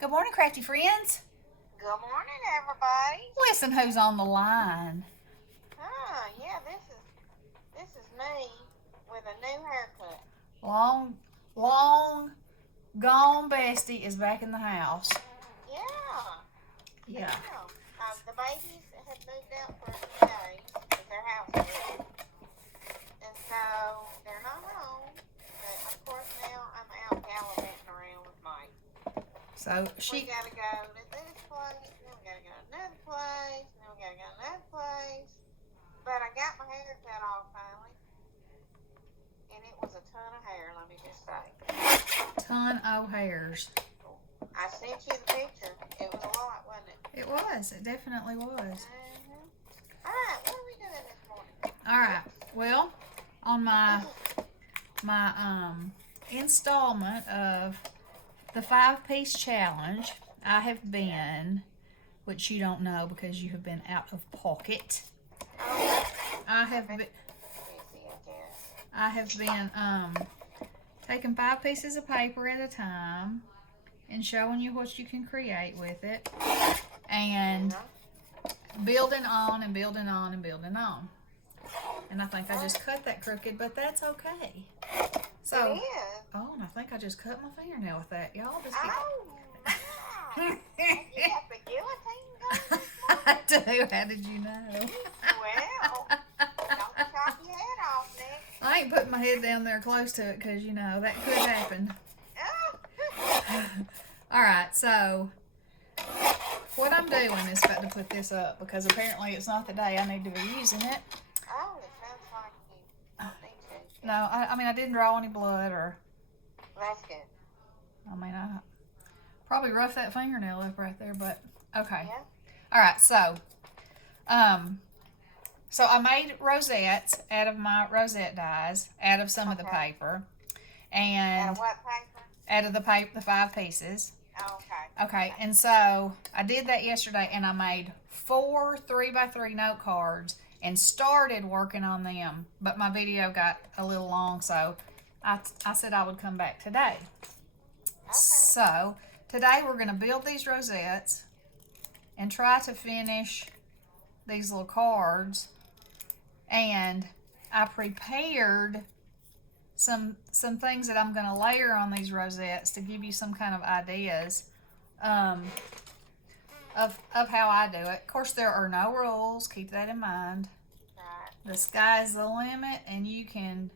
Good morning, crafty friends. Good morning, everybody. Listen who's on the line. Yeah, this is me with a new haircut. Long, long gone bestie is back in the house. Yeah, Yeah. yeah. The babies had moved out for a few days because their house is ready, and so they're not home. But of course now I'm out gallivanting around with Mike. So We she gotta go to this place, then we gotta go to another place, then we gotta go to another place. But I got my hair cut off finally, and it was a ton of hair, let me just say. ton of hairs. I sent you the picture. It was a lot, wasn't it? It was. It definitely was. Alright, what are we doing this morning? All right. Well, on my installment of the 5-piece challenge, I have been, which you don't know because you have been out of pocket. Oh, I have been busy, I guess. I have been taking 5 pieces of paper at a time and showing you what you can create with it, and building on and building on and building on. And I think I just cut that crooked, but that's okay. So, It is. oh, and I think I just cut my fingernail with that. Y'all just get... Oh, my. You got the guillotine going this I morning? do. How did you know? Well, don't chop your head off, Nick. I ain't putting my head down there close to it because, you know, that could happen. Oh. All right, so what I'm doing is about to put this up because apparently it's not the day I need to be using it. Oh, it sounds like you don't need to. No, I mean, I didn't draw any blood or, That's good. I mean, I probably roughed that fingernail up right there, but okay. Yeah. All right, so I made rosettes out of my rosette dies, out of some of the Okay. paper, Out and of what paper? out of the 5 pieces. Oh, okay. Okay, and so I did that yesterday, and I made 4 3x3 note cards and started working on them, but my video got a little long, so I said I would come back today. Okay. So today we're going to build these rosettes and try to finish these little cards, and I prepared some things that I'm going to layer on these rosettes to give you some kind of ideas of how I do it. Of course, there are no rules. Keep that in mind. Right. The sky's the limit, and you can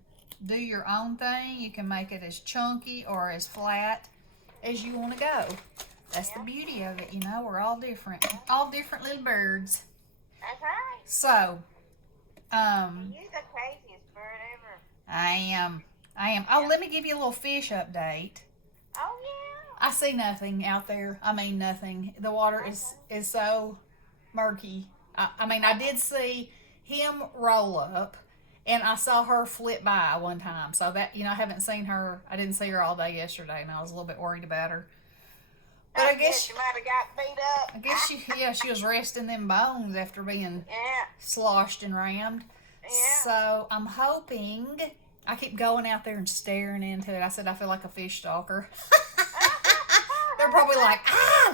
do your own thing. You can make it as chunky or as flat as you want to go. That's the beauty of it, you know. We're all different little birds. That's right. So, You're the craziest bird ever. I am. Oh, let me give you a little fish update. Oh, I see nothing out there. I mean, nothing. The water is so murky. I mean, I did see him roll up, and I saw her flip by one time. So that, you know, I haven't seen her. I didn't see her all day yesterday, and I was a little bit worried about her. But yeah. I guess You might have got beat up. she was resting them bones after being Yeah. sloshed and rammed. Yeah. So I'm hoping. I keep going out there and staring into it. I said I feel like a fish stalker. They're probably like,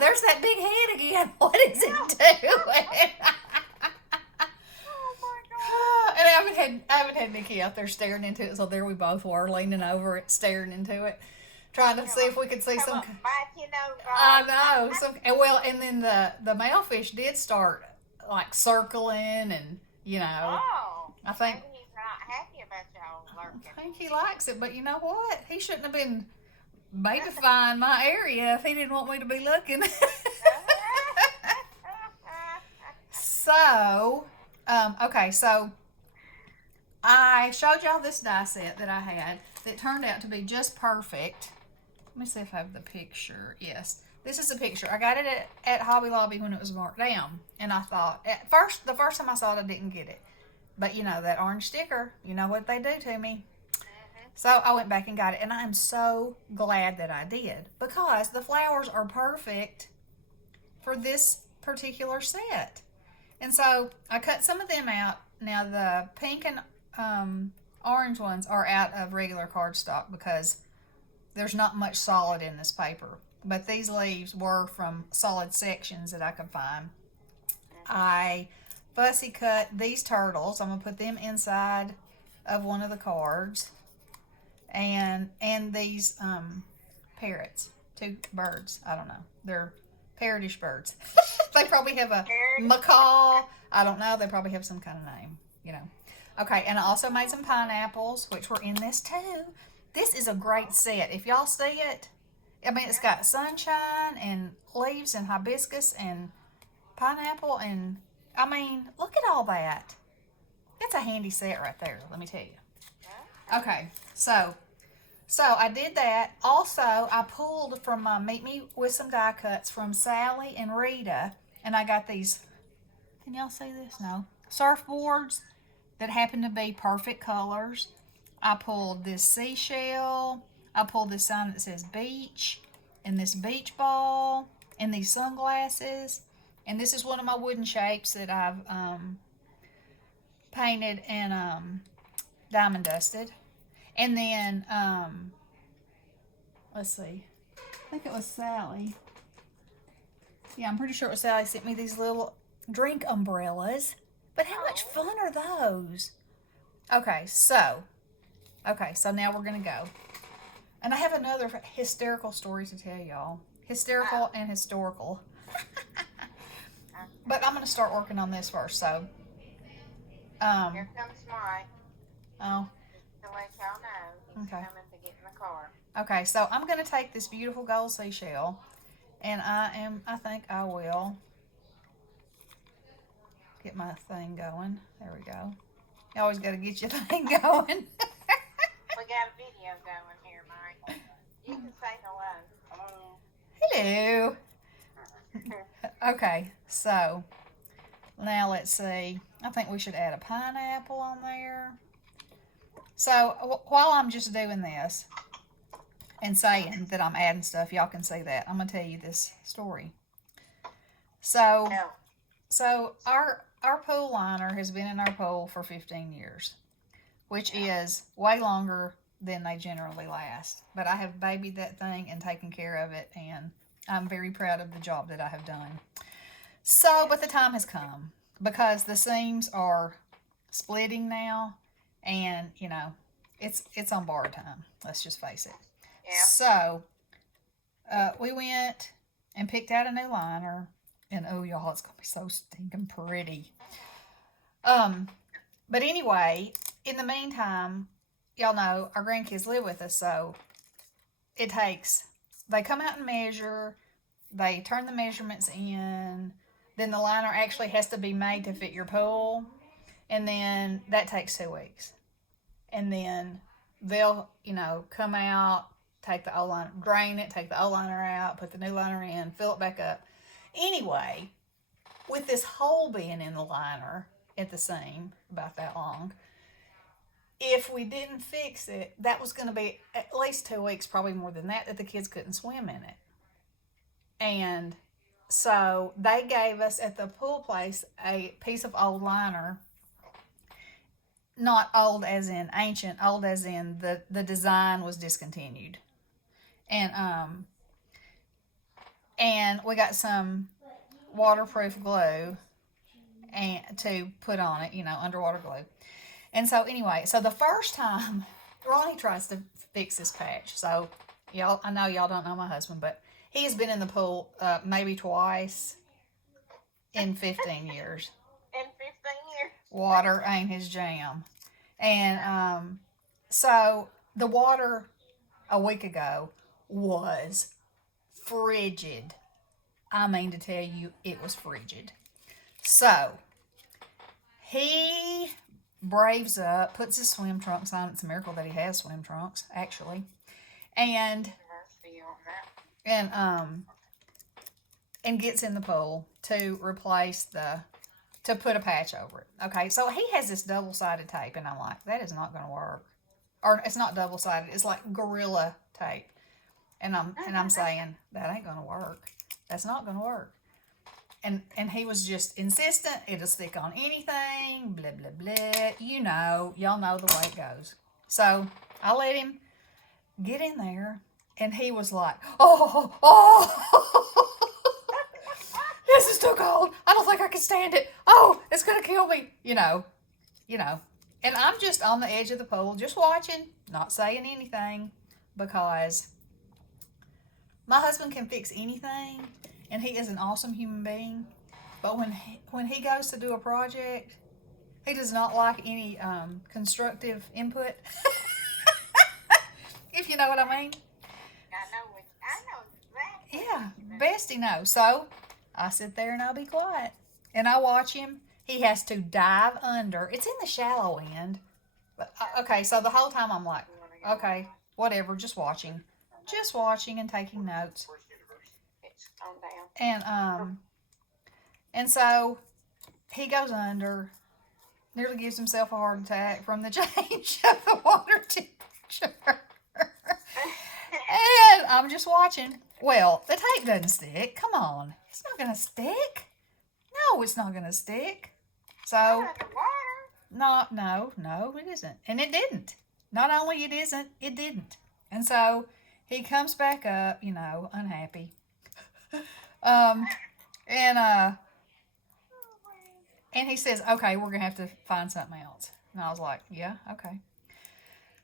there's that big head again. What is it doing? Oh, my God. And I haven't had Nikki out there staring into it, so there we both were leaning over it, staring into it, trying to see if we could see Come some. on, bite your nose off. I know. And then the male fish did start like circling, and you know, Oh. I think Maybe he's not happy about y'all lurking. I think he likes it. But you know what? He shouldn't have been babyfying my area if he didn't want me to be looking. So, okay, so I showed y'all this die set that I had that turned out to be just perfect. Let me see if I have the picture. Yes, this is a picture. I got it at Hobby Lobby when it was marked down, and I thought the first time I saw it, I didn't get it. But you know that orange sticker, you know what they do to me. So I went back and got it, and I am so glad that I did because the flowers are perfect for this particular set. And so I cut some of them out. Now the pink and orange ones are out of regular cardstock because there's not much solid in this paper. but these leaves were from solid sections that I could find. I fussy cut these turtles. I'm going to put them inside of one of the cards. And these parrots, two birds. I don't know. They're parrotish birds. They probably have a macaw. I don't know. They probably have some kind of name, you know. Okay, and I also made some pineapples, which were in this too. This is a great set. If y'all see it, I mean, it's got sunshine and leaves and hibiscus and pineapple and, I mean, look at all that. It's a handy set right there, let me tell you. Okay, so I did that. Also, I pulled from my Meet Me with some die cuts from Sally and Rita, and I got these, can y'all see this? No. Surfboards that happen to be perfect colors. I pulled this seashell. I pulled this sign that says beach, and this beach ball, and these sunglasses. And this is one of my wooden shapes that I've painted and diamond dusted. And then, let's see, I think it was Sally. Yeah, I'm pretty sure it was Sally sent me these little drink umbrellas. But how much fun are those? Okay, so now we're going to go. And I have another hysterical story to tell y'all. Hysterical and historical. But I'm going to start working on this first, so. Here comes Mike. Oh. To let y'all know he's Okay. coming to get in the car. Okay, so I'm going to take this beautiful gold seashell, and I think I will get my thing going. There we go. You always got to get your thing going. We got a video going here, Mike. You can say hello. Hello. Okay, so now let's see. I think we should add a pineapple on there. So while I'm just doing this and saying that I'm adding stuff, y'all can see that. I'm going to tell you this story. So our pool liner has been in our pool for 15 years, which is way longer than they generally last. But I have babied that thing and taken care of it, and I'm very proud of the job that I have done. So, but the time has come because the seams are splitting now, and you know, it's on borrowed time. Let's just face it. Yeah. So, we went and picked out a new liner, and oh y'all, it's gonna be so stinking pretty. But anyway, in the meantime, y'all know our grandkids live with us, so they come out and measure, they turn the measurements in, then the liner actually has to be made to fit your pool, and then that takes 2 weeks. And then they'll, come out, take the old liner, drain it, take the old liner out, put the new liner in, fill it back up. Anyway, with this hole being in the liner at the seam, about that long, if we didn't fix it, that was going to be at least 2 weeks, probably more than that the kids couldn't swim in it. And so they gave us at the pool place a piece of old liner, not old as in ancient, old as in the design was discontinued. And we got some waterproof glue and to put on it, underwater glue. And so anyway, so the first time Ronnie tries to fix this patch. So I know y'all don't know my husband, but he has been in the pool maybe twice in 15 years. In 15 years. Water ain't his jam. And so the water a week ago was frigid. I mean to tell you, it was frigid. So he braves up, puts his swim trunks on. It's a miracle that he has swim trunks, actually. And gets in the pool to put a patch over it. Okay, so he has this double-sided tape, and I'm like, that is not going to work. Or it's not double-sided, it's like Gorilla tape. And I'm saying, that ain't going to work. That's not going to work. And he was just insistent, it'll stick on anything, blah, blah, blah. Y'all know the way it goes. So I let him get in there, And he was like, oh, this is too cold. I don't think I can stand it. Oh, it's going to kill me. And I'm just on the edge of the pool, just watching, not saying anything, because my husband can fix anything, and he is an awesome human being. But when he goes to do a project, he does not like any constructive input. If you know what I mean. I know exactly. Yeah, best he knows. So I sit there and I'll be quiet, and I watch him. He has to dive under. It's in the shallow end. But, okay, so the whole time I'm like, okay, whatever, just watching and taking notes. It's on down. And so he goes under, nearly gives himself a heart attack from the change of the water temperature. And I'm just watching. Well, the tape doesn't stick. Come on. It's not going to stick. No, it's not going to stick. So, no, it isn't. And it didn't. Not only it isn't, it didn't. And so he comes back up, unhappy. And he says, okay, we're going to have to find something else. And I was like, yeah, okay.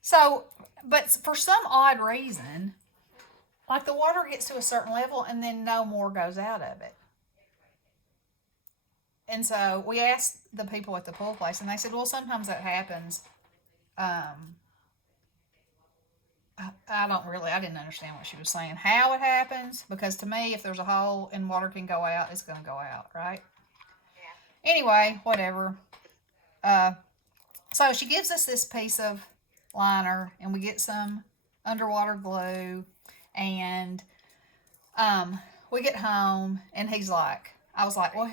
So, but for some odd reason, like the water gets to a certain level and then no more goes out of it. And so we asked the people at the pool place, and they said, well, sometimes that happens. I didn't understand what she was saying, how it happens, because to me, if there's a hole and water can go out, it's going to go out, right? Yeah. Anyway, whatever. So she gives us this piece of liner, and we get some underwater glue, and we get home, and he's like, I was like, well,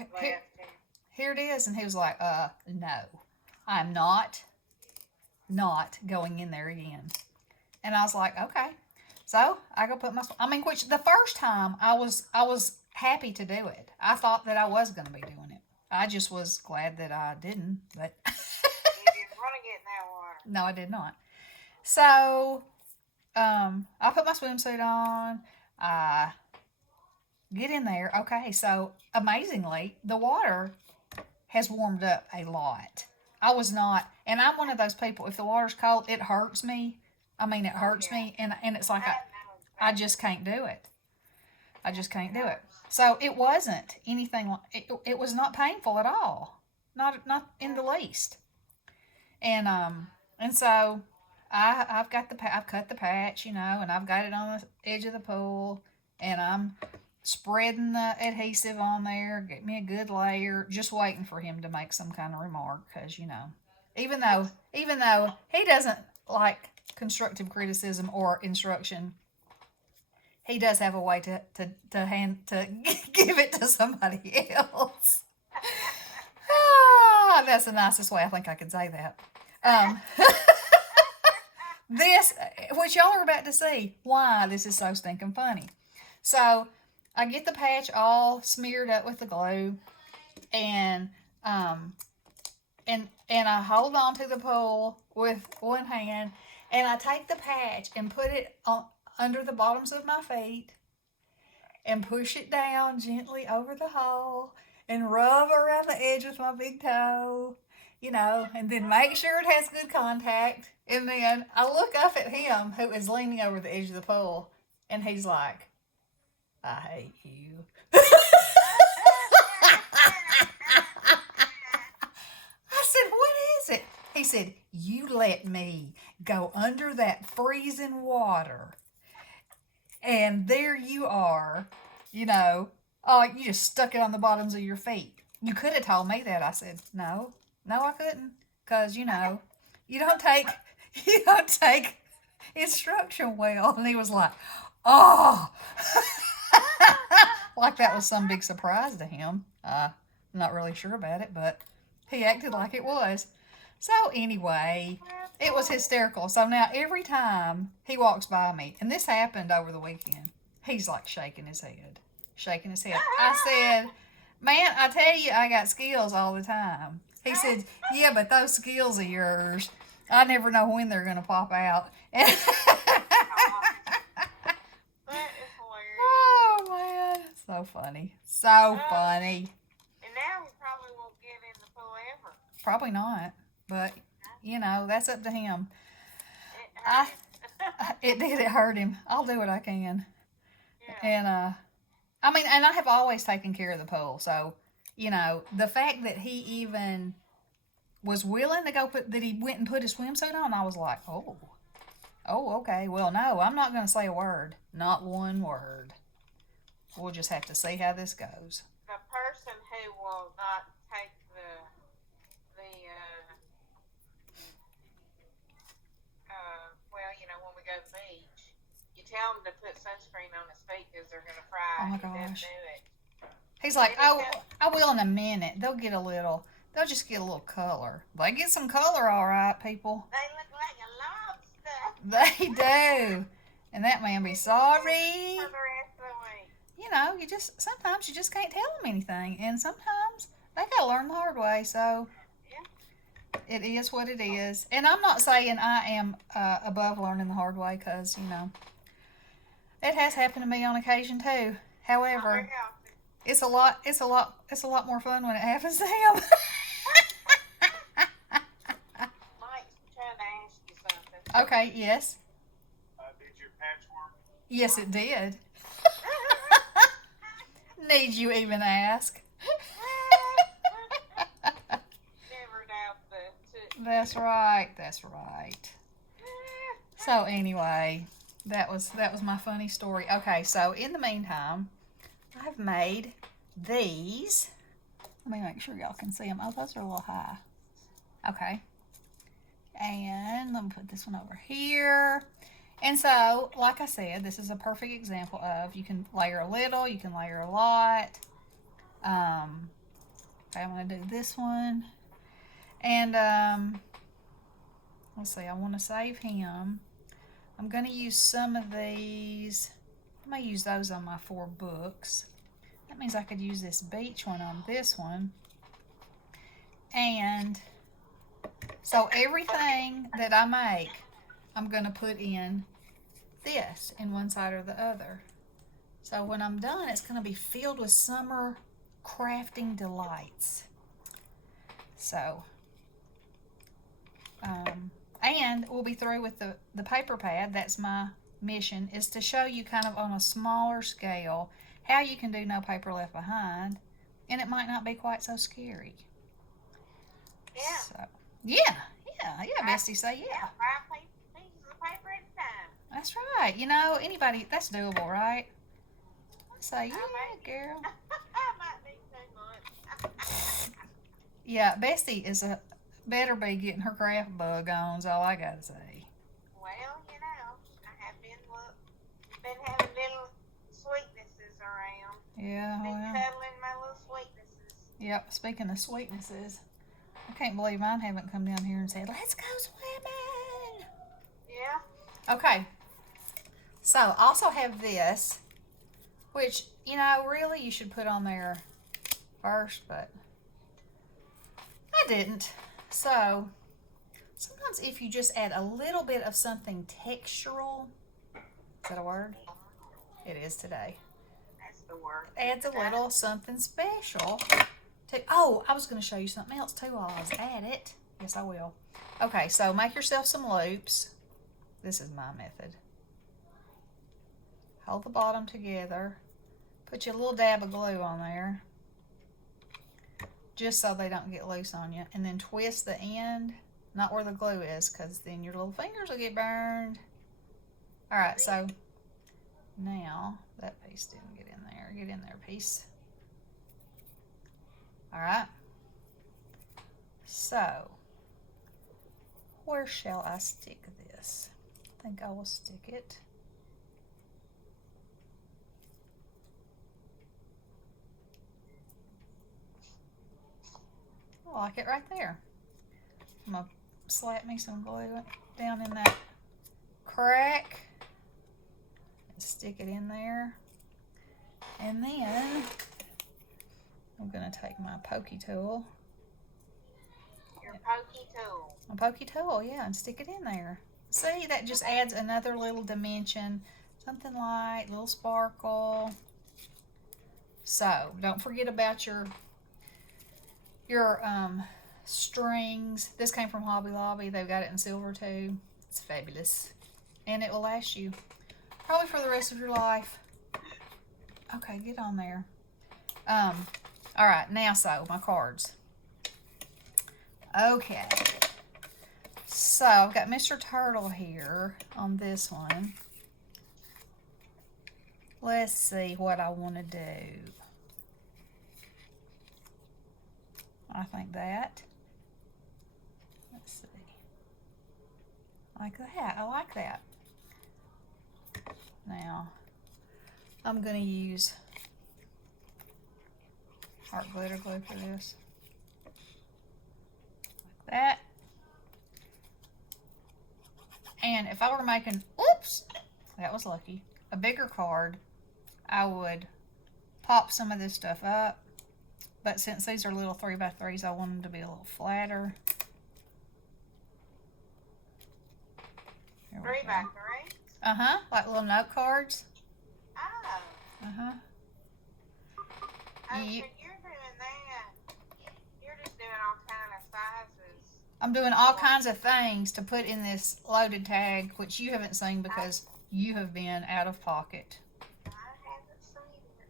here it is. And he was like, no, I'm not going in there again. And I was like, okay. So I go put which the first time I was happy to do it. I thought that I was going to be doing it. I just was glad that I didn't, but. You didn't want to get in that water. No, I did not. So, I put my swimsuit on. I get in there. Okay, so amazingly, the water has warmed up a lot. I was not, and I'm one of those people, if the water's cold, it hurts me. It hurts me, and it's like I just can't do it. I just can't do it. So it wasn't anything, it was not painful at all. Not in the least. And so I've cut the patch, and I've got it on the edge of the pool, and I'm spreading the adhesive on there, get me a good layer, just waiting for him to make some kind of remark, because even though he doesn't like constructive criticism or instruction, he does have a way to give it to somebody else. That's the nicest way I think I could say that. This, what y'all are about to see, why this is so stinking funny. So I get the patch all smeared up with the glue, and I hold on to the pole with one hand, and I take the patch and put it on under the bottoms of my feet, and push it down gently over the hole, and rub around the edge with my big toe, and then make sure it has good contact. And then I look up at him, who is leaning over the edge of the pool, and he's like, I hate you. I said, what is it? He said, you let me go under that freezing water, and there you are, oh, you just stuck it on the bottoms of your feet. You could have told me that. I said, no, I couldn't, because, you don't take instruction well. And he was like, oh, like that was some big surprise to him. I'm not really sure about it, but he acted like it was. So anyway, it was hysterical. So now every time he walks by me, and this happened over the weekend, he's like shaking his head. I said, man, I tell you, I got skills all the time. He said, yeah, but those skills of yours, I never know when they're going to pop out. so funny. So funny. And now we probably won't get in the pool ever. Probably not. But, you know, that's up to him. It hurt him. It hurt him. I'll do what I can. Yeah. And, I mean, and I have always taken care of the pool. So, you know, the fact that he even was willing to go that he went and put his swimsuit on, I was like, oh, okay. Well, no, I'm not going to say a word. Not one word. We'll just have to see how this goes. The person who will not take well, you know, when we go to the beach, you tell them to put sunscreen on his feet because they're going to fry. Oh my He doesn't gosh. do it. He's like, oh, I will in a minute. They'll just get a little color. They get some color, all right, people. They look like a lobster. They do. And that man be sorry. For the rest of the week. You know, sometimes you just can't tell them anything. And sometimes they got to learn the hard way. So it is what it is. And I'm not saying I am above learning the hard way because, you know, it has happened to me on occasion too. However, it's a lot more fun when it happens to him. Mike's trying to ask you something. Okay, yes. Did your patchwork? Yes, it did. Need you even ask? Never doubt that. That's right. That's right. So anyway, that was my funny story. Okay, so in the meantime, I've made these. Let me make sure y'all can see them. Oh, those are a little high. Okay. And let me put this one over here. And so, like I said, this is a perfect example of you can layer a little, you can layer a lot. Okay, I'm going to do this one. And let's see, I want to save him. I'm going to use some of these. I may use those on my 4 books. That means I could use this beach one on this one. And so everything that I make, I'm going to put in this in one side or the other. So when I'm done, it's going to be filled with summer crafting delights. So, and we'll be through with the paper pad. That's my mission, is to show you kind of on a smaller scale how you can do no paper left behind, and it might not be quite so scary. Yeah. So, yeah, Bestie, say yeah. 5 pieces of paper at a time. That's right. You know, anybody, that's doable, right? Say yeah, girl. I might need too much. Yeah, Bestie better be getting her craft bug on, is all I gotta say. Well, you know, I have been having little sweetnesses around. Yeah, Been well. cuddling my little sweetnesses. Yep, speaking of sweetnesses, I can't believe mine haven't come down here and said, let's go swimming. Yeah. Okay, so also have this, which, you know, really you should put on there first, but I didn't. So, sometimes if you just add a little bit of something textural, is that a word? It is today. That's the word. Adds a little something special. Oh, I was going to show you something else too while I was at it. Yes, I will. Okay, so make yourself some loops. This is my method. Hold the bottom together. Put your little dab of glue on there, just so they don't get loose on you. And then twist the end, not where the glue is, because then your little fingers will get burned. Alright, so now that piece didn't get in there. Get in there, piece. Alright. So, where shall I stick this? I think I will stick it. I like it right there. I'm going to slap me some glue down in that crack and stick it in there. And then I'm going to take my pokey tool. Your pokey tool. My pokey tool, yeah, and stick it in there. See, that just adds another little dimension. Something light, little sparkle. So don't forget about your strings. This came from Hobby Lobby. They've got it in silver too. It's fabulous. And it will last you probably for the rest of your life. Okay, get on there. All right, now so my cards. Okay. So I've got Mr. Turtle here on this one. Let's see what I want to do. I think that. Let's see. Like that. I like that. Now, I'm going to use heart glitter glue for this. Like that. And if I were making, oops, that was lucky, a bigger card, I would pop some of this stuff up. But since these are little 3x3s, I want them to be a little flatter. 3x3? Uh-huh, like little note cards. Oh. Uh-huh. Oh, so you're doing that. You're just doing all kind of sizes. I'm doing all kinds of things to put in this loaded tag, which you haven't seen because you have been out of pocket. I haven't seen it,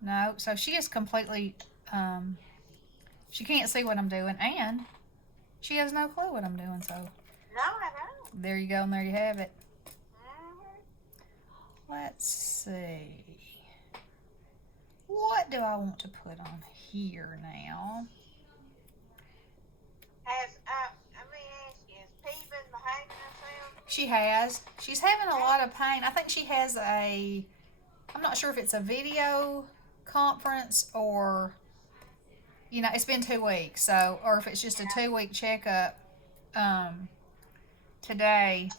No, so she is completely, she can't see what I'm doing, and she has no clue what I'm doing, so. No, I don't. There you go, and there you have it. Mm-hmm. Let's see. What do I want to put on here now? Let me ask you, is P been behaving herself? She has. She's having a lot of pain. I think she has I'm not sure if it's a video conference or, it's been 2 weeks, so, or if it's just a 2-week checkup, today.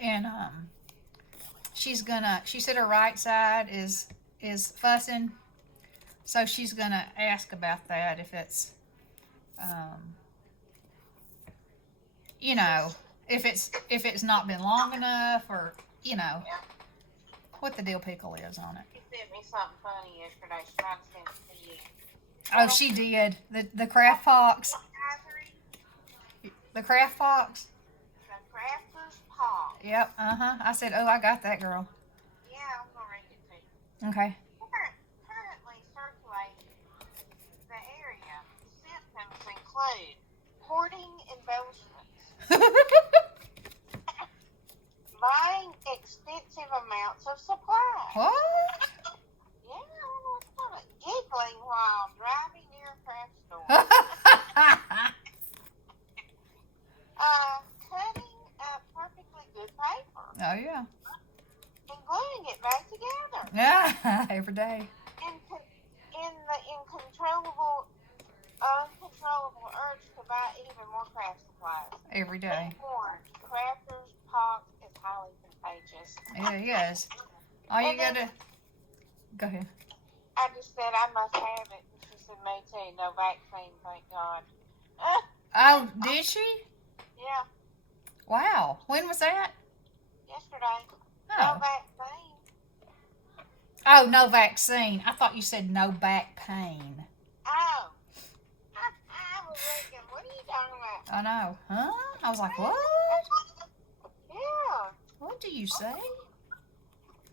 And, she said her right side is fussing, so she's gonna ask about that if it's, if it's not been long enough, or what the dill pickle is on it. She sent me something funny yesterday. She tried to send it to you. Oh, she did. The craft box. The craft box. The crafter's paw. Yep. I said, oh, I got that, girl. Yeah, I'm gonna read it to you. Okay. Currently circulating the area. Symptoms include hoarding embellishments, buying extensive amounts of supplies. What? Yeah, I don't know what's on it. Giggling while driving near a craft store. Cutting up perfectly good paper Oh, yeah. and gluing it back together. Yeah, every day. Uncontrollable urge to buy even more craft supplies. Every day. Warned, crafters' pox is highly contagious. Yeah, yes. All you gotta... Go ahead. I just said I must have it. And she said, me too. No vaccine, thank God. Oh, did she? Yeah, Wow. When was that? yesterday. No Oh. vaccine. Oh, no vaccine. I thought you said no back pain. Oh. I was thinking, what are you talking about? I know. Huh? I was like, what? Yeah. What do you say?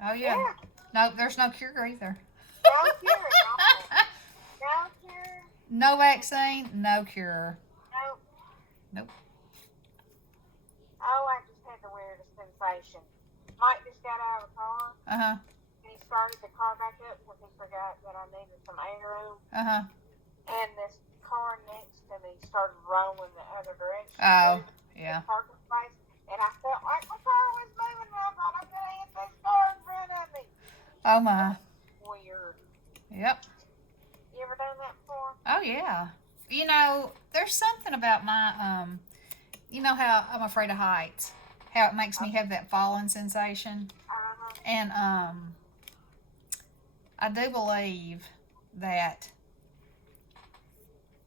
Oh, yeah. No, there's no cure either. No cure. No cure. No vaccine, no cure. Nope. Nope. Oh, I just had the weirdest sensation. Mike just got out of the car, Uh-huh. and he started the car back up because he forgot that I needed some air room. Uh-huh. And this car next to me started rolling the other direction. Oh, through yeah. the parking space, and I felt like my car was moving, and I thought I'm going to hit this car in front of me. Oh, my. Weird. Yep. You ever done that before? Oh, yeah. There's something about my, how I'm afraid of heights. How it makes me have that falling sensation. And, I do believe that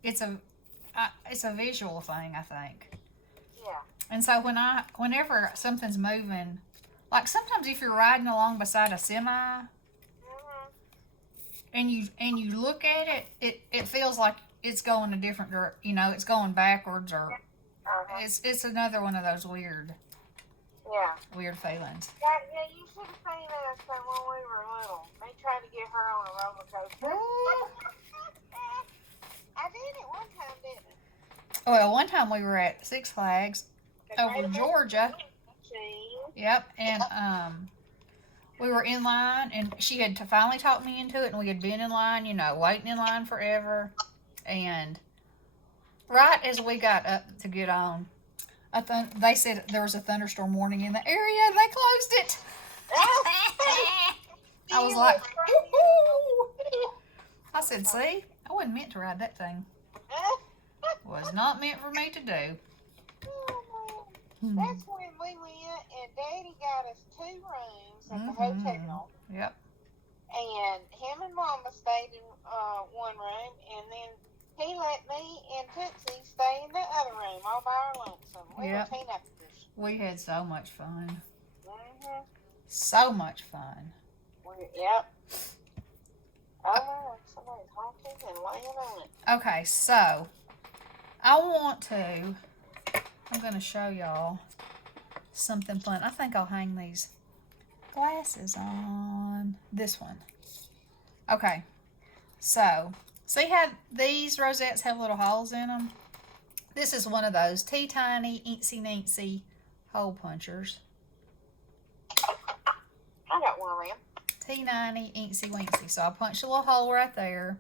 it's a visual thing, I think. Yeah. And so whenever something's moving, like sometimes if you're riding along beside a semi and you look at it feels like it's going a different it's going backwards, or it's another one of those weird feelings. Yeah, you should have seen us when we were little. They tried to get her on a roller coaster. I did it one time, didn't I? Well, one time we were at Six Flags over in Georgia. Yep, and we were in line, and she had finally talked me into it, and we had been in line, waiting in line forever. And right as we got up to get on, they said there was a thunderstorm warning in the area, and they closed it. I was like, woo-hoo. I said, see, I wasn't meant to ride that thing. Was not meant for me to do. That's when we went, and Daddy got us 2 rooms at the hotel. Yep. And him and Mama stayed in one room, and then he let me and Tootsie stay in the other room all by our lonesome. We were teenagers. We had so much fun. Mm-hmm. So much fun. Yep. Oh, somebody's honking and laying on it. Okay, so I'm going to show y'all something fun. I think I'll hang these glasses on this one. Okay, so see how these rosettes have little holes in them? This is one of those teeny eensy-neensy hole punchers. I got one of them. Teeny eensy-weensy. So I punched a little hole right there.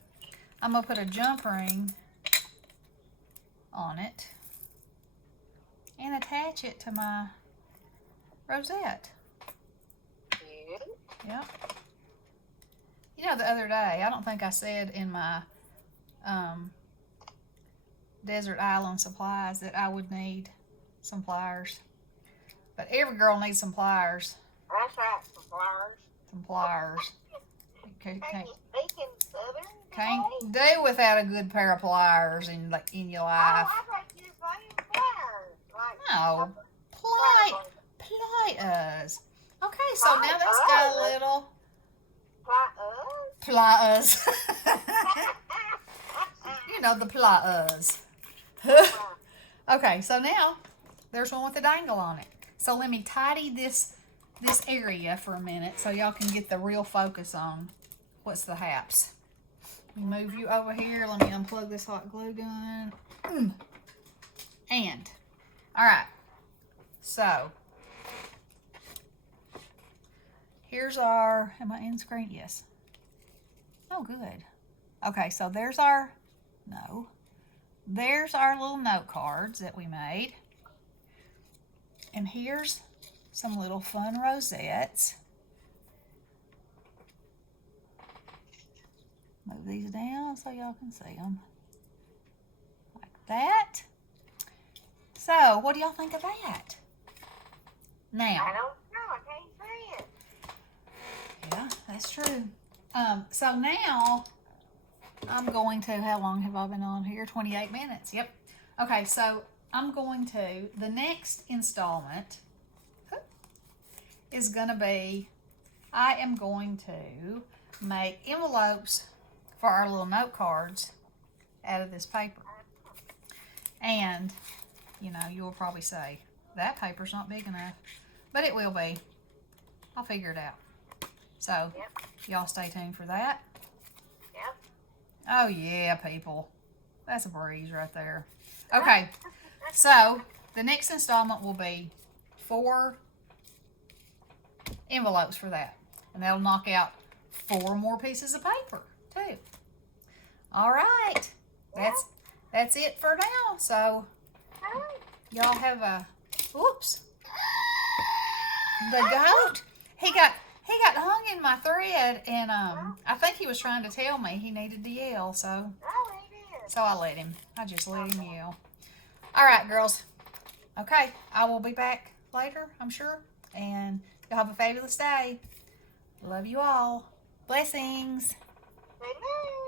I'm going to put a jump ring on it and attach it to my rosette. Yep. The other day, I don't think I said in my desert island supplies that I would need some pliers. But every girl needs some pliers. That's right, some pliers. Some pliers. Can you speak in Southern? Can't do without a good pair of pliers in your life. Oh, I thought you were saying pliers. No, pliers. Okay, so now that's got a little pliers. The pliers. Okay, so now there's one with a dangle on it. So let me tidy this area for a minute so y'all can get the real focus on what's the haps. Let me move you over here. Let me unplug this hot glue gun. And, all right, so here's our, am I in screen? Yes. Oh, good. Okay, so there's our little note cards that we made. And here's some little fun rosettes. Move these down so y'all can see them. Like that. So, what do y'all think of that? Now. I don't know. I can't see it. Yeah, that's true. So now I'm going to, how long have I been on here? 28 minutes. Yep. Okay, so I'm going to, the next installment is going to be, I am going to make envelopes for our little note cards out of this paper. And, you'll probably say, that paper's not big enough. But it will be. I'll figure it out. So, y'all stay tuned for that. Yep. Oh, yeah, people. That's a breeze right there. Okay, so the next installment will be 4 envelopes for that. And that'll knock out 4 more pieces of paper, too. All right. That's it for now. So, y'all have a... Oops. The goat. He got hung in my thread, and I think he was trying to tell me he needed to yell, so I let him. I just let him yell. All right, girls. Okay, I will be back later, I'm sure, and y'all have a fabulous day. Love you all. Blessings. Hello.